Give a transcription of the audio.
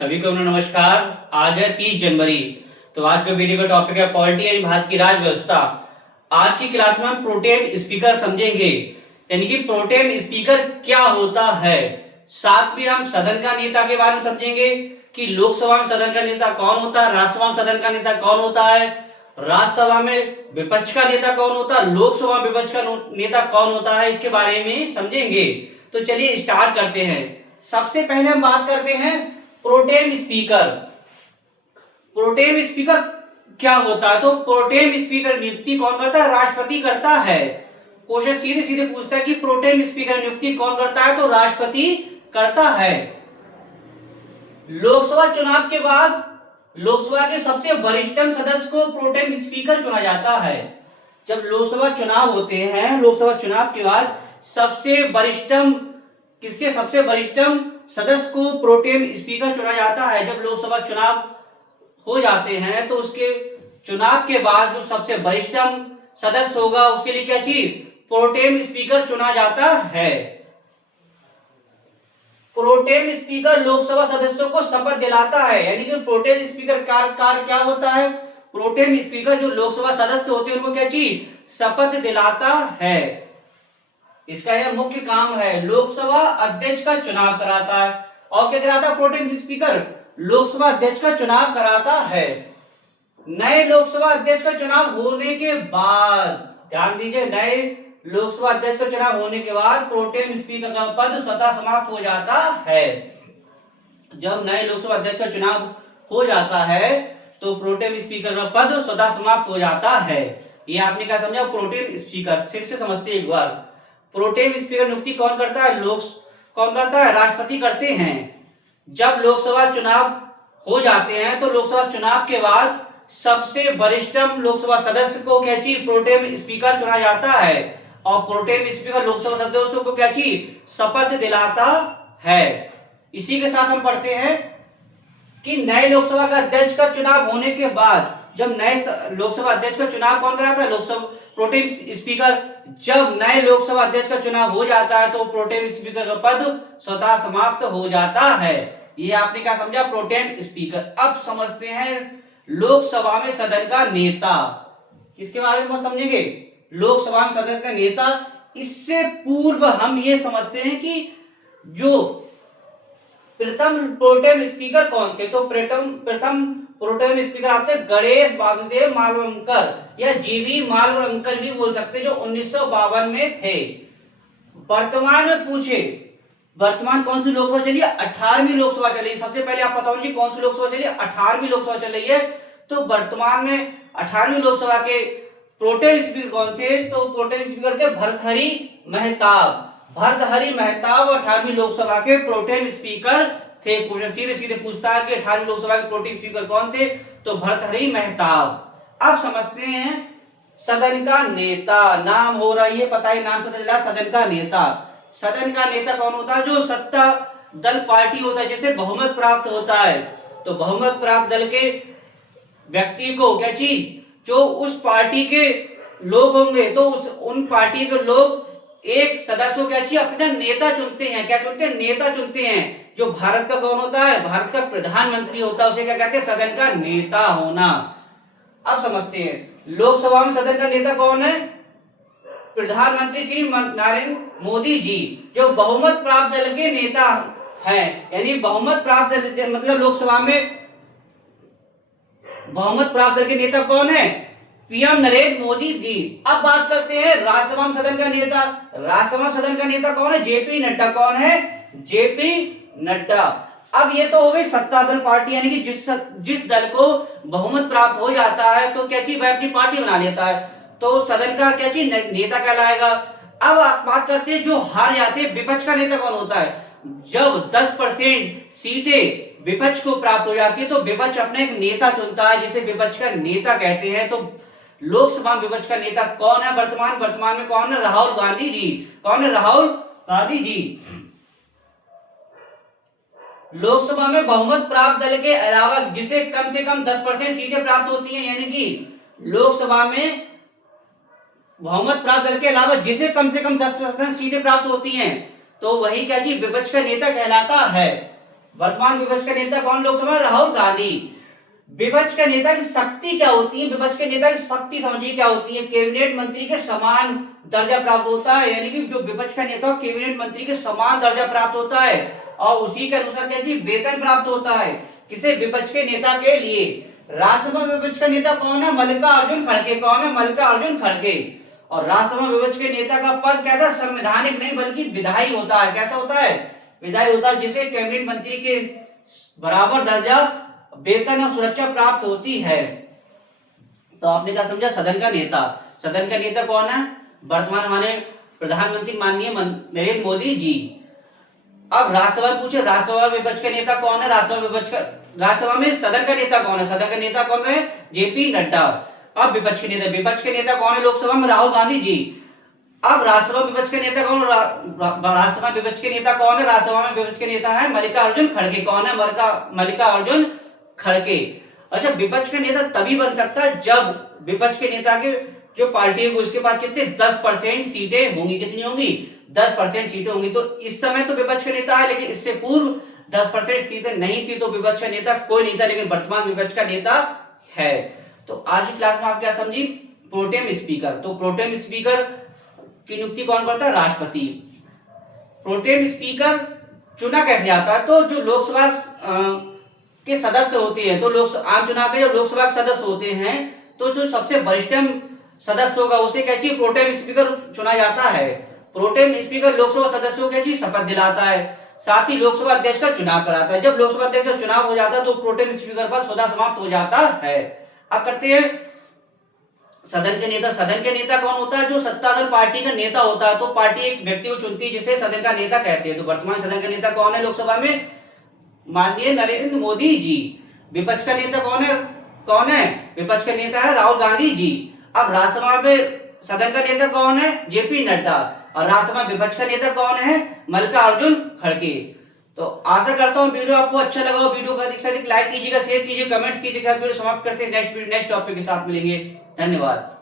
सभी को नमस्कार। आज है 30 जनवरी। तो आज के वीडियो का टॉपिक है पॉलिटी यानी भारत की राज व्यवस्था। आज की क्लास में हम प्रोटेम स्पीकर समझेंगे, यानी कि प्रोटेम स्पीकर क्या होता है। साथ में हम सदन का नेता के बारे में समझेंगे कि लोकसभा में सदन का नेता कौन होता है, राज्यसभा में सदन का नेता कौन होता है, राज्यसभा में विपक्ष का नेता कौन होता है, लोकसभा में विपक्ष का नेता कौन होता है, इसके बारे में समझेंगे। तो चलिए स्टार्ट करते हैं। सबसे पहले हम बात करते हैं प्रोटेम स्पीकर। प्रोटेम स्पीकर क्या होता है? तो प्रोटेम स्पीकर नियुक्ति कौन करता है? राष्ट्रपति करता है। क्वेश्चन सीधे सीधे पूछता है कि प्रोटेम स्पीकर नियुक्ति कौन करता है? तो राष्ट्रपति करता है। लोकसभा चुनाव के बाद लोकसभा के सबसे वरिष्ठतम सदस्य को प्रोटेम स्पीकर चुना जाता है। जब लोकसभा चुनाव होते हैं, लोकसभा चुनाव के बाद सबसे वरिष्ठतम सदस्य को प्रोटेम स्पीकर चुना जाता है। जब लोकसभा चुनाव हो जाते हैं तो उसके चुनाव के बाद जो सबसे वरिष्ठतम सदस्य होगा उसके लिए क्या चीज? प्रोटेम स्पीकर चुना जाता है। प्रोटेम स्पीकर लोकसभा सदस्यों को शपथ दिलाता है, यानी कि प्रोटेम स्पीकर कार्य क्या होता है? प्रोटेम स्पीकर जो लोकसभा सदस्य होते हैं उनको क्या चीज? शपथ दिलाता है। इसका यह मुख्य काम है। लोकसभा अध्यक्ष का चुनाव कराता है। और क्या कराता है प्रोटेम स्पीकर? लोकसभा अध्यक्ष का चुनाव कराता है। नए लोकसभा अध्यक्ष का चुनाव होने के बाद, ध्यान दीजिए, नए लोकसभा अध्यक्ष का चुनाव होने के बाद प्रोटेम स्पीकर का पद स्वतः समाप्त हो जाता है। जब नए लोकसभा अध्यक्ष का चुनाव हो जाता है तो प्रोटेम स्पीकर का पद स्वतः समाप्त हो जाता है। ये आपने क्या समझा? Protem speaker. फिर से समझते एक बार। प्रोटेम स्पीकर नियुक्ति कौन करता है? कौन करता है? राष्ट्रपति करते हैं। जब लोकसभा चुनाव हो जाते हैं तो लोकसभा चुनाव के बाद सबसे वरिष्ठतम लोकसभा सदस्य को क्या चीज? प्रोटेम स्पीकर चुना जाता है। और प्रोटेम स्पीकर लोकसभा सदस्यों को क्या चीज? शपथ दिलाता है। इसी के साथ हम पढ़ते हैं कि नए लोकसभा का अध्यक्ष का चुनाव होने के बाद, जब नए लोकसभा अध्यक्ष का चुनाव कौन कराता है? Lok Sabha protem speaker. जब नए लोकसभा अध्यक्ष का चुनाव हो जाता है तो प्रोटेम स्पीकर का पद स्वतः समाप्त हो जाता है। ये आपने क्या समझा? Protem speaker. अब समझते हैं लोकसभा में सदन का नेता। किसके बारे में समझेंगे? लोकसभा में सदन का नेता। इससे पूर्व हम ये समझते हैं कि जो प्रथम प्रोटेम स्पीकर कौन थे? तो प्रथम प्रोटेम स्पीकर आपसे गणेश वासुदेव मालवणकर या जीवी मालवणकर भी बोल सकते, जो 1952 में थे। वर्तमान में पूछे, वर्तमान कौन सी लोकसभा चली है? 18वीं लोकसभा चली है। सबसे पहले आप पता होगी कौन सी लोकसभा चली है? 18वीं लोकसभा चल रही है। तो वर्तमान में 18वीं लोकसभा के प्रोटेम स्पीकर कौन थे? तो प्रोटेम स्पीकर थे भर्तृहरि मेहताब। भर्तृहरि मेहताब 18वीं लोकसभा के प्रोटेम स्पीकर थे। क्वेश्चन सीधे सीधे पूछता है कि 18वीं लोकसभा के प्रोटेम स्पीकर कौन थे? तो भर्तृहरि मेहताब। अब समझते हैं सदन का नेता। नाम हो रहा है, ये पता है, नाम से चला सदन का नेता। सदन का नेता कौन होता है? जो सत्ता दल पार्टी होता है, जिसे बहुमत प्राप्त होता है। तो बहुमत प्राप्त दल के व्यक्ति को क्या चीज? जो उस पार्टी के लोग होंगे तो उन पार्टी के लोग एक सदस्य को क्या चाहिए? अपना नेता चुनते हैं। क्या चुनते हैं? नेता चुनते हैं। जो भारत का कौन होता है? भारत का प्रधानमंत्री होता है। उसे क्या कहते हैं? सदन का नेता होना। अब समझते हैं लोकसभा में सदन का नेता कौन है? प्रधानमंत्री श्री नरेंद्र मोदी जी, जो बहुमत प्राप्त दल के नेता हैं। यानी बहुमत प्राप्त दल मतलब लोकसभा में बहुमत प्राप्त दल के नेता कौन है? पीएम नरेंद्र मोदी जी। अब बात करते हैं राज्यसभा में सदन का नेता। राज्यसभा में सदन का नेता कौन है? जेपी नड्डा। कौन है? जेपी नड्डा। अब ये तो हो गई सत्ता दल पार्टी, यानी कि जिस दल को बहुमत प्राप्त हो जाता है तो क्या चीज? वह अपनी पार्टी बना लेता है, तो सदन का क्या चीज? नेता कहलाएगा। अब आप बात करते हैं जो हार जाते हैं, विपक्ष का नेता कौन होता है? जब 10% सीटें विपक्ष को प्राप्त हो जाती है तो विपक्ष अपने एक नेता चुनता है, जिसे विपक्ष का नेता कहते हैं। तो लोकसभा में विपक्ष का नेता कौन है? वर्तमान में कौन है? राहुल गांधी जी। कौन है? राहुल गांधी जी। लोकसभा में बहुमत प्राप्त दल के अलावा जिसे कम से कम 10% सीटें प्राप्त होती हैं, यानी कि लोकसभा में बहुमत प्राप्त दल के अलावा जिसे कम से कम 10% सीटें प्राप्त होती हैं, तो वही क्या चीज? विपक्ष का नेता कहलाता है। वर्तमान विपक्ष का नेता कौन लोकसभा में? राहुल गांधी। विपक्ष का नेता की शक्ति क्या होती है? विपक्ष के नेता की शक्ति समझिए क्या होती है? कैबिनेट मंत्री के समान दर्जा प्राप्त होता है, यानी कि जो विपक्ष का नेता कैबिनेट मंत्री के समान दर्जा प्राप्त होता है और उसी के अनुसार क्या चीज? वेतन प्राप्त होता है। किसे? विपक्ष के नेता के लिए। राज्यसभा में विपक्ष का नेता कौन है? मल्लिकार्जुन खड़गे। कौन है? मल्लिकार्जुन खड़गे। और राज्यसभा में विपक्ष के नेता का पद क्या था? संवैधानिक नहीं बल्कि विधायी होता है। कैसा होता है? विधायी होता है, जिसे कैबिनेट मंत्री के बराबर दर्जा वेतन और सुरक्षा प्राप्त होती है। तो आपने क्या समझा? सदन का नेता। सदन का नेता कौन है? वर्तमान हमारे प्रधानमंत्री माननीय नरेंद्र मोदी जी। अब राज्यसभा में पूछे, राज्यसभा में विपक्ष का नेता कौन है? राज्यसभा में सदन का नेता कौन है? सदन का नेता कौन है? जेपी नड्डा। अब विपक्ष के नेता, विपक्ष के नेता कौन है लोकसभा में? राहुल गांधी जी। अब राज्यसभा विपक्ष के नेता कौन? राज्यसभा विपक्ष के नेता कौन है? राज्यसभा में विपक्ष के नेता है मल्लिकार्जुन खड़गे। कौन है? मल्लिकार्जुन खड़गे। अच्छा, विपक्ष का नेता तभी बन सकता है जब विपक्ष के नेता के जो पार्टी होगी उसके पास कितने 10% सीटें होंगी। कितनी होंगी? 10% सीटें होंगी। तो इस समय तो विपक्ष का नेता है, लेकिन इससे पूर्व 10% सीटें नहीं थी तो विपक्ष का नेता कोई नहीं था, लेकिन वर्तमान विपक्ष का नेता है। तो आज की क्लास में आप क्या समझी? Protem speaker. तो प्रोटेम स्पीकर की नियुक्ति कौन करता है? राष्ट्रपति। प्रोटेम स्पीकर चुना कैसे जाता है? तो जो लोकसभा के सदस्य होते हैं, तो आम चुनाव के जो लोकसभा के सदस्य होते हैं, तो जो सबसे वरिष्ठतम सदस्य होगा उसे क्या चाहिए? प्रोटेम स्पीकर चुना जाता है। प्रोटेम स्पीकर लोकसभा सदस्यों को क्या चाहिए? शपथ दिलाता है, साथ ही लोकसभा अध्यक्ष का चुनाव कराता है। जब लोकसभा अध्यक्ष का चुनाव हो जाता है तो प्रोटेम स्पीकर का सौदा समाप्त हो जाता है। अब करते हैं सदन के नेता। सदन के नेता कौन होता है? जो सत्ताधारी पार्टी का नेता होता है। तो पार्टी एक व्यक्ति को चुनती है जिसे सदन का नेता कहते हैं। तो वर्तमान सदन का नेता कौन है लोकसभा में? माननीय नरेंद्र मोदी जी। विपक्ष का नेता कौन है? कौन है? विपक्ष का नेता है राहुल गांधी जी। अब राज्यसभा में सदन का नेता कौन है? जेपी नड्डा। और राज्यसभा विपक्ष का नेता कौन है? मल्लिकार्जुन खड़गे। तो आशा करता हूँ वीडियो आपको अच्छा लगा हो। वीडियो को अधिक से अधिक लाइक कीजिएगा, शेयर कीजिए, कमेंट्स कीजिएगा। वीडियो समाप्त करते हैं, नेक्स्ट टॉपिक के साथ मिलेंगे। धन्यवाद।